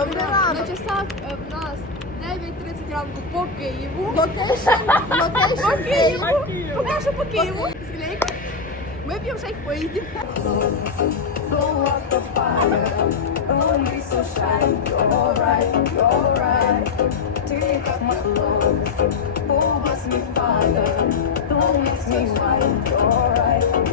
Добрий На часах е, в нас 9.30 ранку по Києву. Локейшн. Локейшн. По Києву. Поки що по Києву. Ми п'ємо шейх в поїзді. A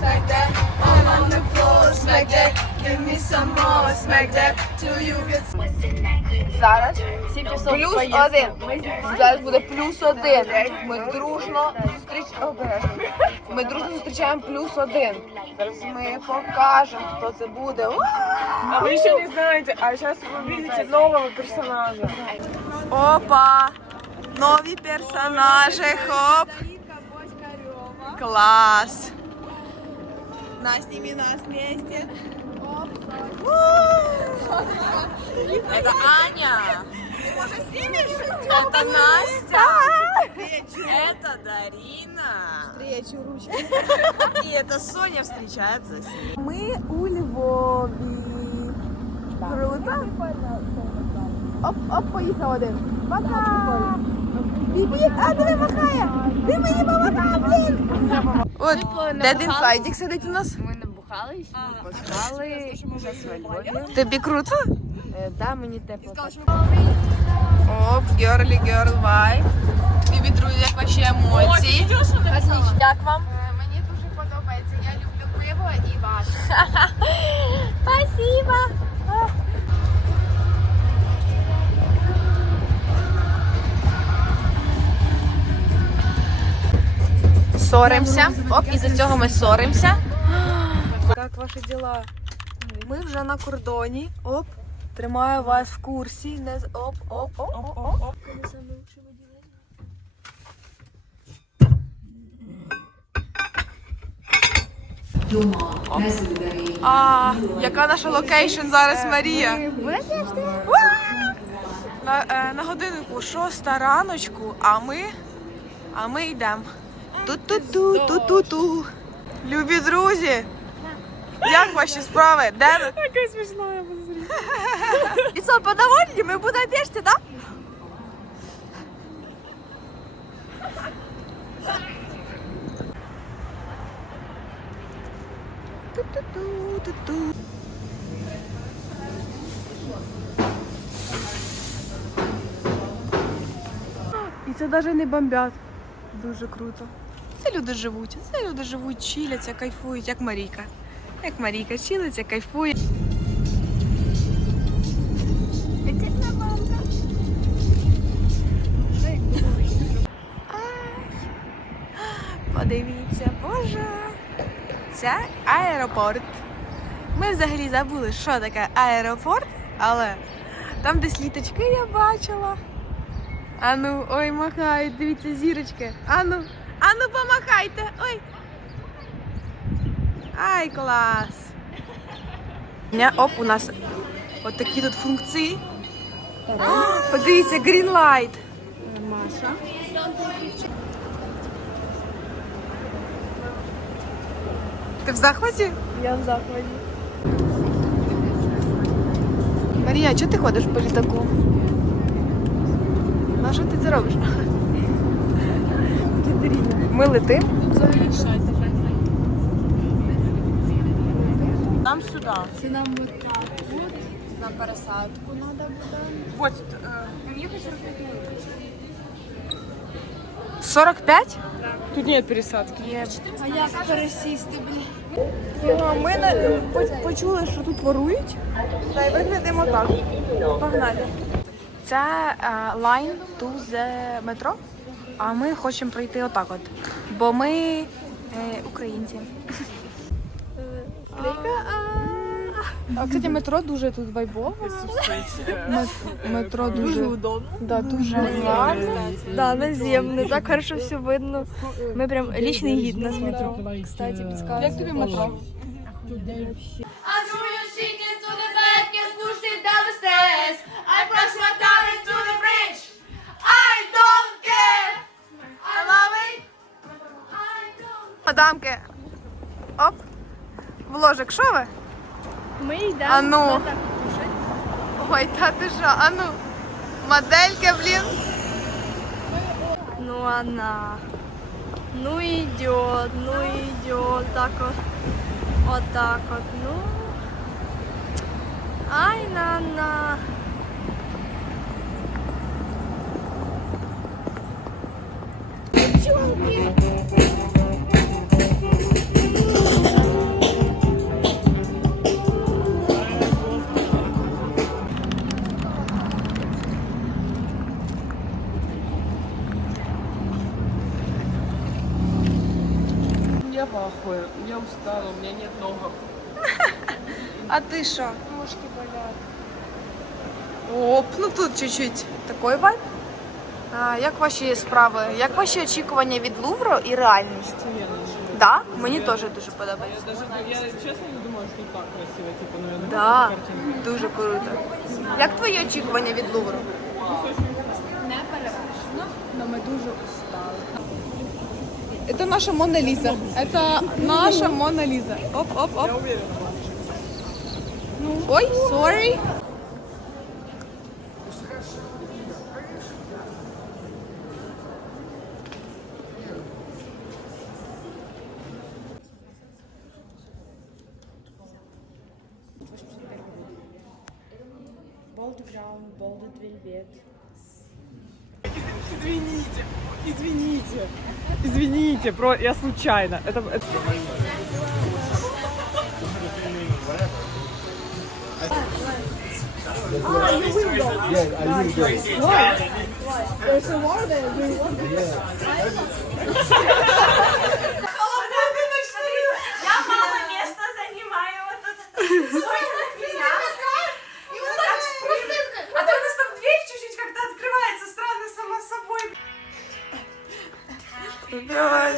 smack that. All on the floor, smack that. Give me some more, smack that. Till you get. Зараз плюс один. Зараз буде плюс один. Ми дружно зустріч... Ми дружно зустрічаємо плюс один. Зараз ми покажемо, хто це буде. А вы еще не знаете, а сейчас вы увидите нового персонажа. Опа! Нові персонажі, хоп! Класс! На, сними нас вместе. Это Аня. Это Настя. Это Дарина. Встречу ручки. И это Соня встречается с ней. Мы у Львові. Круто? Оп, оп, поїхав один. Пока! Бібі, а диви махає! Ти мені помагає, блін! От, де один сайдик сидить у нас? Ми набухались, ми поспали, зараз в Львові. Тобі круто? Е, Да, мені тепло. Оп, герлі, герл, вайб. Бібі, друзі, як ваші емоції? Як вам? Мені дуже подобається. Я люблю пиво і вас. Спасибо. Соримся. Оп, із-за цього ми соримся. Як ваші діла? Ми вже на кордоні. Оп. Тримаю вас в курсі. Не з- оп, оп, оп, оп, оп. оп. А, яка наша локейшн зараз, Марія? На, е, на годиннику шоста раночку, а ми, а ми йдемо. Ту-ту-ту, ту-ту-ту. Любі друзі, як ваші справи? Де ви? Какая смешная, посмотри. І що, подовольні? Ми в Будапешті, так? Ту-ту-ту-ту-ту. І це навіть не бомбять. Дуже круто. Це люди живуть. Це люди живуть, чиляться, кайфують, як Марійка. Як Марійка, чилиться, кайфує. Подивіться, боже. Це аеропорт. Ми взагалі забули, що таке аеропорт, але там десь літочки я бачила. Ану, ой, махають, дивіться, зірочки. Ану, ану, помахайте. Ой. Ай, клас. Оп, у нас от такі тут функції. А, Подивіться, green light. Маша. Ти в захваті? Я в захвате. Марія, чого ти ходиш по літаку? На що ти це робиш? Ми летим. Нам сюди. Це нам от так от на пересадку треба буде. Вот. 45? Тут нет пересадки. А як пересісти, блін? Ми не, по- почули, що тут ворують. Та й виглядимо так. Погнали. Це е, line to the метро А ми хочемо пройти отак от. Бо ми е, українці. Склейка. а. А, кстати, метро дуже тут вайбово. Метро дуже удобно. Да, дуже гарно. Да, наземный, так хорошо все видно. Мы прям личный гид на метро. Кстати, подсказываю. Як тобі метро? Мадамки. Оп. Вложик, що ви? Мы йдемо. А ну. Ой, та ти що? А ну. Моделька, блін. Ну она. Ну идет, ну идет, так вот. Вот так вот, ну. Ай, нет ногов. А ти що? Ножки болять. Оп, ну тут чуть-чуть такий вайб. А, як ваші справи? Як ваші очікування від Лувру і реальність? Да? Мені теж дуже подобається. Даже, я честно не думаю, что так красиво, типа, ну я не Да, могу дуже круто. Як твої очікування від Лувру? Это наша Мона Лиза. Это наша Мона Лиза. Оп, оп, оп. Я уверен. Ой, sorry. Извините, Извините. Извините, про я случайно. Это, это... Ah, you will go. Yeah, I will go. Why? Why? There's a war there. Do you want to? Yeah.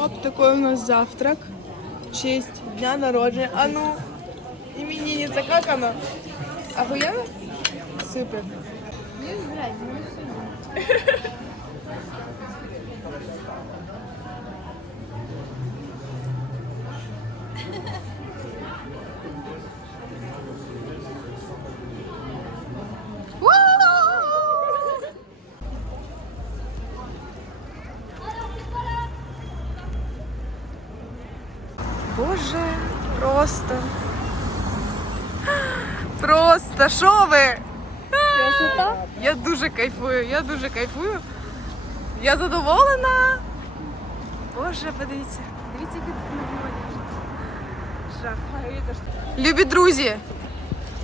Оп, такой у нас завтрак. В честь дня народження. А ну, именинница, как она? Охуенно? Супер. Боже, просто. Просто, що ви? Я дуже кайфую, я дуже кайфую. Я задоволена. Боже, подивіться. Дивіться, як Жах. Любі друзі.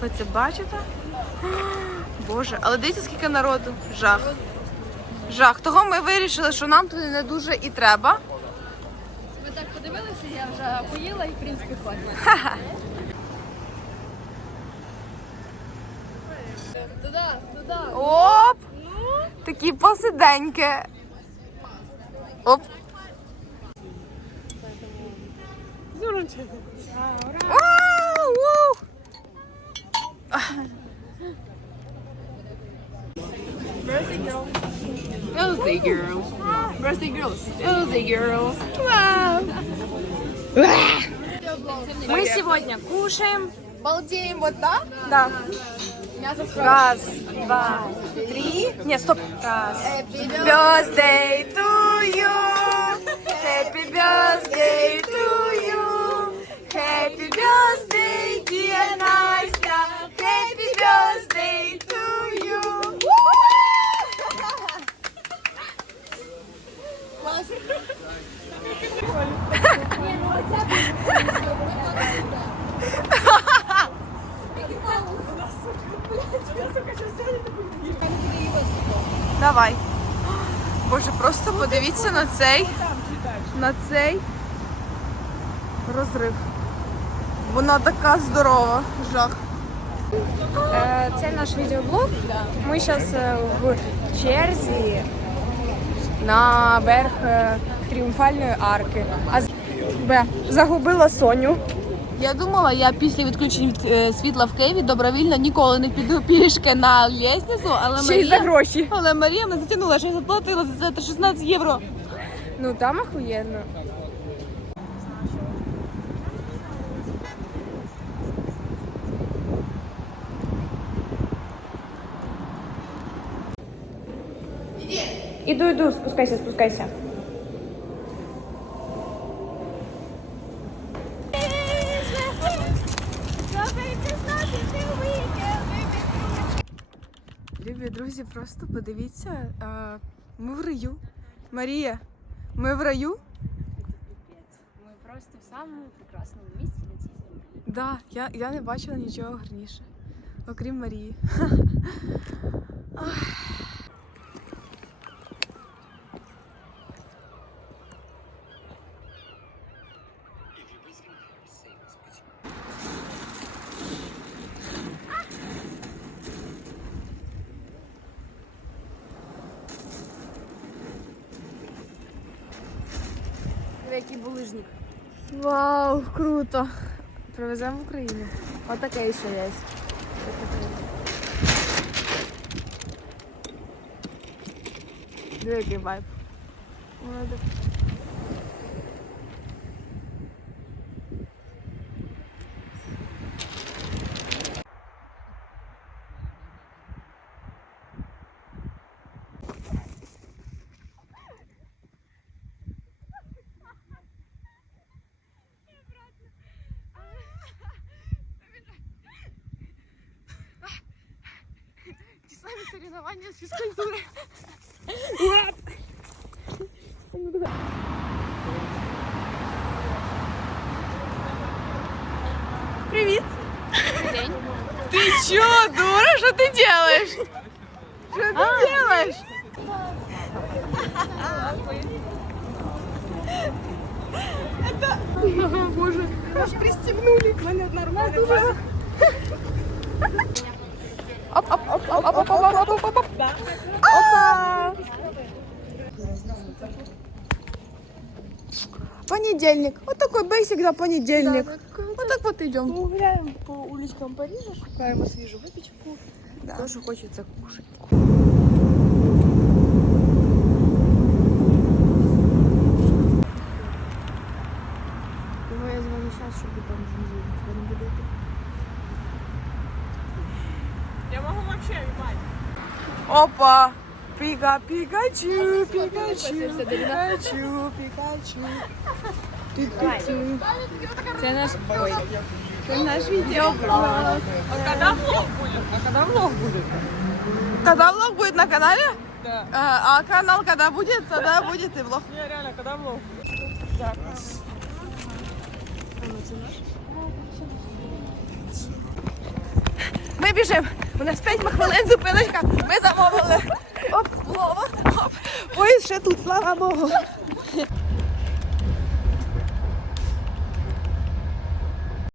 Ви це бачите? Боже, але дивіться, скільки народу. Жах. Жах. Того ми вирішили, що нам туди не дуже і треба. Поїла і в принципі хватить. Туди, туди. Оп! Такі посиденьки. Оп. Вау, вау. Birthday girls. Birthday girls. Birthday girls. Вау. Мы сегодня кушаем. Балдеем вот так? Да. Раз, два, три. Не, стоп. Раз. Birthday to you. Happy birthday to you. Happy birthday, dear Настя. Happy Давай. Боже, просто подивіться на цей на цей розрив. Вона така здорова, жах. Е, це наш відеоблог. Ми зараз е, в черзі на верх е, тріумфальної арки. Б. Загубила Соню. Я думала, я після відключення від, е, світла в Києві добровільно ніколи не піду пішки на лісницю, але Ще й за Марія, гроші. але Марія мене затягнула, що я заплатила за це 16 євро. Ну там охуєнно. Іду, іду, спускайся, спускайся. Друзі, просто подивіться. Ми в раю. Марія, ми в раю? Ми просто в самому прекрасному місці на цій землі. Да, я, я не бачила нічого гарніше, окрім Марії. Булижник. Вау, круто! Привеземо в Україну. Отаке ще є. Диви, який вайб. Ті самі соревновання з фізкультури. Привет. День. Ты чё, дура, что ты делаешь? Что ты делаешь? Это... О, Боже, аж пристегнули. Мене нормально. Оп, оп, оп, оп, Оп, оп, оп, оп, оп, оп. Опа! Понедельник. Вот такой бейсик, на понедельник. вот так вот идем. Мы гуляем по уличкам Парижа, шукаем свежую выпечку. Да. Тоже хочется кушать. Опа! Пика, Пикачу, Пикачу, Пикачу, Пикачу. Це наш. Ой. Это наш видеоблог. А когда влог будет? А когда влог будет? Когда влог будет на канале? Да. А, а канал когда будет, тогда будет и влог. Не, реально, когда влог будет? Так. Ми біжимо. У нас 5 хвилин зупиночка. Ми замовили. Оп, лово, оп. Поїзд ще тут, слава Богу.